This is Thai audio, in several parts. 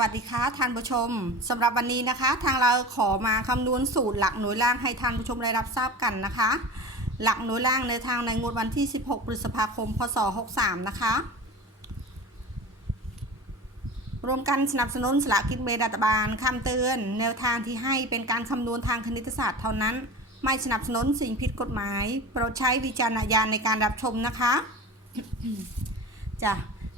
วัสดีค่ะท่านผู้ชมสำหรับวันนี้นะคะ ทางเราขอมาคำนวณสูตรหลักหน่วยล่างให้ท่านผู้ชมได้รับทราบกันนะคะ หลักหน่วยล่างในทางในงวดวันที่ 16 พฤษภาคม พศ 63 นะคะ รวมกันสนับสนุนสลากกินเบรัฐบาลคำเตือน แนวทางที่ให้เป็นการคำนวณทางคณิตศาสตร์เท่านั้น ไม่สนับสนุนสิ่งผิดกฎหมาย โปรดใช้วิจารณญาณในการรับชมนะคะจ้ะ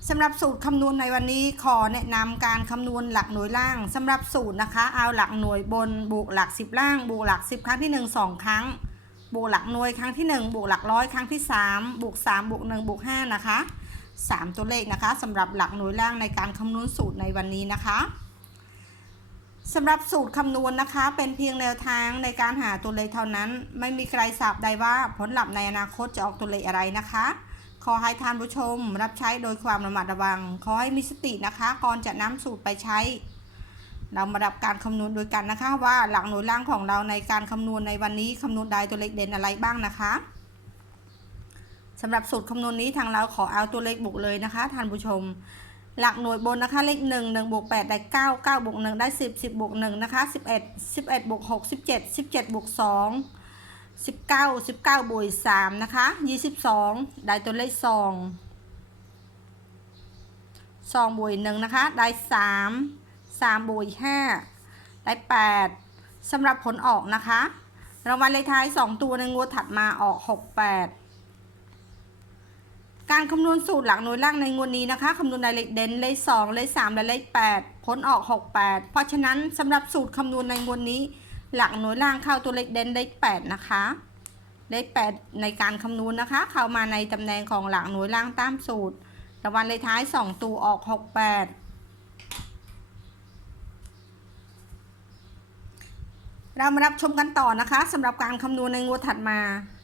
สำหรับสูตรคำนวณในวันนี้ขอแนะนำการคำนวณหลักหน่วยล่างสำหรับสูตรนะคะ เอาหลักหน่วยบนบวกหลัก 10 ล่างบวกหลัก 10 ครั้งที่ 1 2 ครั้ง บวกหลักหน่วยครั้งที่ 1 บวกหลักร้อยครั้งที่ 3 บวก 3 บวก 1 บวก 5 นะคะ 3 ตัวเลขนะคะสำหรับหลักหน่วยล่างในการคำนวณสูตรในวันนี้นะคะสำหรับสูตรคำนวณนะคะ เป็นเพียงแนวทางในการหาตัวเลขเท่านั้น ไม่มีใครทราบได้ว่าผลลัพธ์ในอนาคตจะออกตัวเลขอะไรนะคะ ขอให้ท่านผู้ชมรับใช้โดยความระมัดระวัง ขอให้มีสตินะคะ ก่อนจะนำสูตรไปใช้ เรามาดับการคำนวณโดยกันนะคะ ว่าหลักหน่วยล่างของเราในการคำนวณในวันนี้คำนวณได้ตัวเลขเด่นอะไรบ้างนะคะสำหรับสูตรคำนวณนี้ทางเราขอเอาตัวเลขบุกเลยนะคะท่านผู้ชม หลักหน่วยบนนะคะเลข1 1บวก8ได้9 9บวก1ได้ 10 10บวก1นะคะ11 11บวก6 17 17บวก2 สิบเก้าสิบเก้าบวกสามนะคะยี่สิบสองได้ตัวเลขสองสองบวกหนึ่งนะคะ ได้สามสามบวกห้าได้แปดสำหรับผลออกนะคะรางวัลเลขท้ายสองตัวในงวดถัดมาออกหกแปดการคำนวณสูตรหลักหน่วยล่างในงวดนี้นะคะคำนวณได้เลขเด่นเลขสองเลขสามและเลขแปดผลออกหกแปดเพราะฉะนั้นสำหรับสูตรคำนวณในงวดนี้ หลักหน่วยล่างเข้าตัวเลขเด่นเลข8นะคะเลข8ในการคำนวณนะคะ เข้ามาในตำแหน่งของหลักหน่วยล่างตามสูตรรางวัลเลขท้าย 2 ตัวออก 68 เรามารับชมกันต่อนะคะสำหรับการคำนวณในงวดถัดมา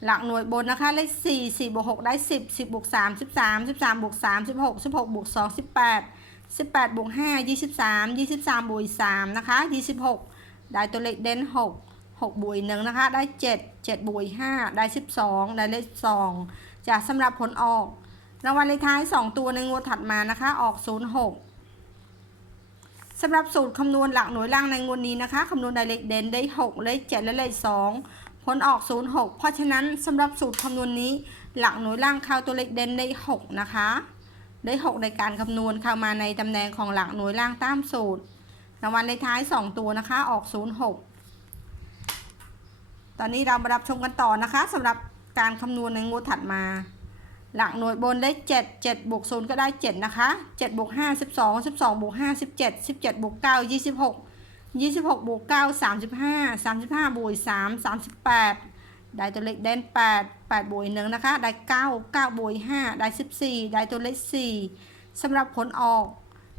หลักหน่วยบนนะคะเลข4 4บวก6ได้ 10 10บวก3 13 13บวก3 16 16บวก2 18 18บวก5 23 23บวก3นะคะ26 ได้ตัวเลขเด่น6 6บวกหนึ่งนะคะ ได้ 7 7บวก5ได้ 12 ได้เลข2จากสำหรับผลออก รางวัลเลขท้าย 2 ตัวในงวดถัดมานะคะ ออก 06สำหรับสูตรคำนวณหลักหน่วยล่างในงวดนี้นะคะคำนวณได้เลขเด่นได้ 6 เลข 7 และเลข 2 ผลออก 06 เพราะฉะนั้นสำหรับสูตรคำนวณนี้ หลักหน่วยล่างเข้าตัวเลขเด่นได้ 6 นะคะ ได้ 6 ในการคำนวณเข้ามาในตำแหน่งของหลักหน่วยล่างตามสูตร รางวัลเลขท้าย 2 ตัวนะคะ ออก 06 ตอนนี้เรามารับชมกันต่อนะคะสำหรับการคำนวณในงวดถัดมา หลักหน่วยบนได้ 7 7บวก0ก็ได้ 7 นะคะ 7บวก5 12 12บวก5 17 17บวก9 26 26บวก9 35 35บวก3 38 ได้ตัวเลขเด่น8 8บวก1นะคะ ได้ 9 9บวก5ได้ 14 ได้ตัวเลข4สำหรับผลออก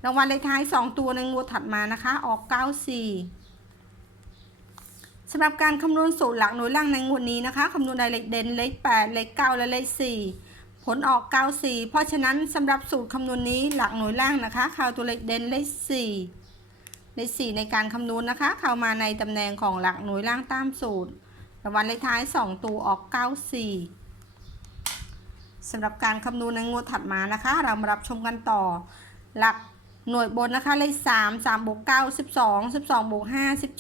รางวัลเลขท้าย 2 ตัวในงวดถัดมานะคะ ออก 94สำหรับการคำนวณสูตรหลักหน่วยล่างในงวดนี้นะคะคำนวณได้เลขเด่นเลข 8 เลข 9 และเลข 4 ผลออก 94 เพราะฉะนั้นสำหรับสูตรคำนวณนี้หลักหน่วยล่างนะคะเข้าตัวเลขเด่นเลข 4 เลข 4 ในการคำนวณนะคะ เข้ามาในตำแหน่งของหลักหน่วยล่างตามสูตรรางวัลเลขท้าย 2 ตัวออก 94สำหรับการคำนวณในงวดถัดมานะคะ เรามารับชมกันต่อ หลัก หน่วยบนนะคะเลข3 3บวก9 12 12บวก5 17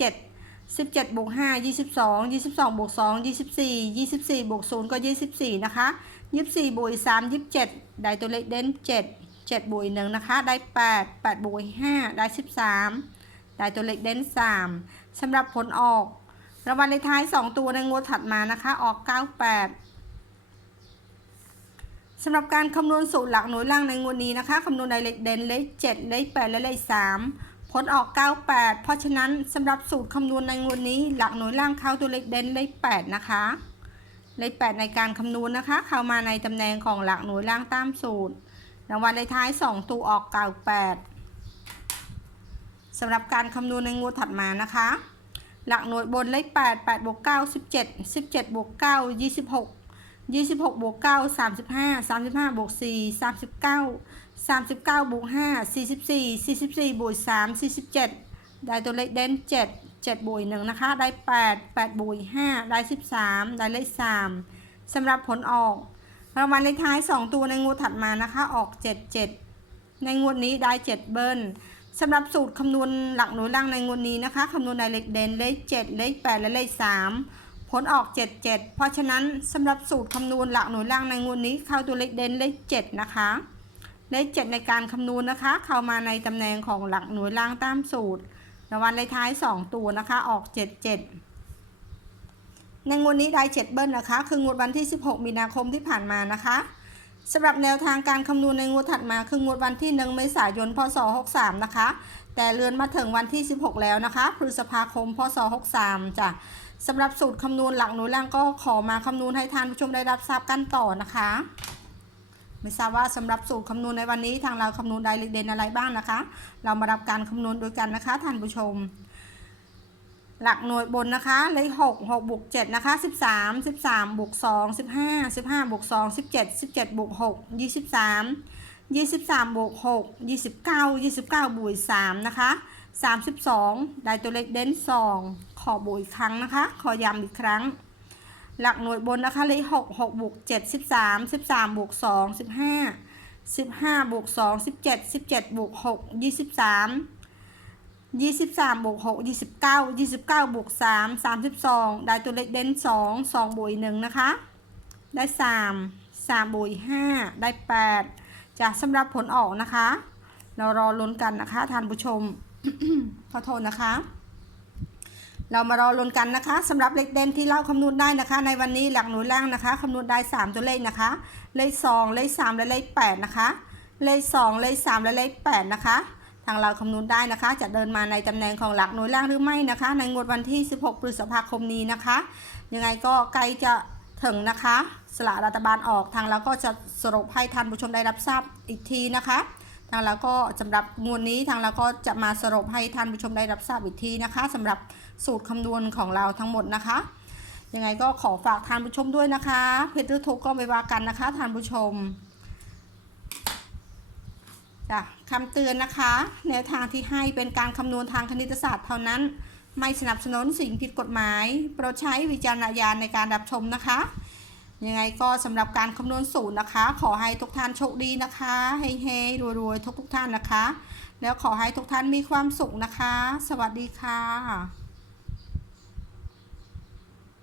17บวก5 22 22บวก2 24 24บวก0ก็24นะคะ24บวก3 27ได้ตัวเลขเด่น7 7บวก1นะคะได้8 8บวก5ได้13ได้ตัวเลขเด่น3สำหรับผลออกรางวัลเลขท้าย2ตัวในงวดถัดมานะคะออก98 สำหรับการคำนวณสูตรหลักหน่วยล่างในงวดนี้นะคะ คำนวณได้เลขเด่นเลข7เลข8และเลข3ผลออก 98 เพราะฉะนั้นสำหรับสูตรคำนวณในงวดนี้ หลักหน่วยล่างเข้าตัวเลขเด่นเลข8นะคะ เลข 8 ในการคำนวณนะคะ เข้ามาในตำแหน่งของหลักหน่วยล่างตามสูตรรางวัลเลขท้าย 2 ตัวออก 98สำหรับการคำนวณในงวดถัดมานะคะ หลักหน่วยบนเลข8 8บวก9 17 17บวก9 26 26บวก9 35 35บวก4 39 39บวก5 44 44บวก3 47ได้ตัวเลขเด่น7 7บวก1นะคะ ได้8 8บวก5ได้13ได้เลข3สำหรับผลออกรางวัลเลขท้าย2ตัวในงวดถัดมานะคะ ออก77ในงวดนี้ได้7เบิ้ลสำหรับสูตรคำนวณหลักหน่วยล่างในงวดนี้นะคะคำนวณในเลขเด่นเลข7เลข8และเลข3ผ ลออก 77 เพราะฉะนั้นสำหรับสูตรคำนวณหลักหน่วยล่างในงวดนี้เข้าตัวเลขเด่นเลข7นะคะเลข7ในการคำนวณนะคะ เข้ามาในตำแหน่งของหลักหน่วยล่างตามสูตรรางวัลเลขท้าย 2 ตัวนะคะออก 77 ในงวดนี้ได้ 7 เบิ้ลนะคะ คืองวดวันที่ 16 มีนาคมที่ผ่านมานะคะสำหรับแนวทางการคำนวณในงวดถัดมาคืองวดวันที่ 1 เมษายน พศ 63 นะคะ แต่เลื่อนมาถึงวันที่ 16 แล้วนะคะ พฤษภาคม พศ 63จ้ะ สำหรับสูตรคำนวณหลักหน่วยล่างก็ขอมาคำนวณให้ท่านผู้ชมได้รับทราบกันต่อนะคะ ไม่ทราบว่าสำหรับสูตรคำนวณในวันนี้ทางเราคำนวณได้เลขเด่นอะไรบ้างนะคะ เรามารับการคำนวณโดยกันนะคะท่านผู้ชม หลักหน่วยบนนะคะเลขหกหกบวกเจ็ดนะคะสิบสามสิบสามบวกสองสิบห้าสิบห้าบวกสองสิบเจ็ดสิบเจ็ดบวกหกยี่สิบสามยี่สิบสามบวกหกยี่สิบเก้ายี่สิบเก้าบวกสามนะคะ สามสิบสองได้ตัวเลขเด่นสองขอบวกอีกครั้งนะคะ ขอย้ำอีกครั้ง หลักหน่วยบนนะคะเลขหกหกบวกเจ็ดสิบสามสิบสามบวกสองสิบห้าสิบห้าบวกสองสิบเจ็ดสิบเจ็ดบวกหกยี่สิบสามยี่สิบสามบวกหกยี่สิบเก้ายี่สิบเก้าบวกสามสามสิบสองได้ตัวเลขเด่นสองสองบวกอีกหนึ่งนะคะ ได้สามสามบวกอีกห้าได้แปดจากสำหรับผลออกนะคะ เรารอลุ้นกันนะคะท่านผู้ชม ขอโทษนะคะ เรามารอลุ้นกันนะคะสำหรับเลขเด่นที่เราคำนวณได้นะคะ ในวันนี้หลักหน่วยล่างนะคะคำนวณได้ 3 ตัวเลขนะคะ เลข 2 เลข 3 และเลข 8 นะคะ เลข 2 เลข 3 และเลข 8 นะคะทางเราคำนวณได้นะคะ จะเดินมาในตำแหน่งของหลักหน่วยล่างหรือไม่นะคะ ในงวดวันที่ 16 พฤษภาคมนี้นะคะ ยังไงก็ใกล้จะถึงนะคะ สละรัฐบาลออกทางเราก็จะสรุปให้ท่านผู้ชมได้รับทราบอีกทีนะคะ ทางเราก็สำหรับงวดนี้ทางเราก็จะมาสรุปให้ท่านผู้ชมได้รับทราบอีกทีนะคะสำหรับสูตรคำนวณของเราทั้งหมดนะคะยังไงก็ขอฝากท่านผู้ชมด้วยนะคะ เพจหรือทุกก็ไม่ว่ากันนะคะท่านผู้ชมจ้ะคำเตือนนะคะ แนวทางที่ให้เป็นการคำนวณทางคณิตศาสตร์เท่านั้น ไม่สนับสนุนสิ่งผิดกฎหมาย โปรดใช้วิจารณญาณในการรับชมนะคะ ยังไงก็สำหรับการคำนวณสูตรนะคะ ขอให้ทุกท่านโชคดีนะคะเฮ้ๆรวยๆทุกทุกท่านนะคะ แล้วขอให้ทุกท่านมีความสุขนะคะ สวัสดีค่ะ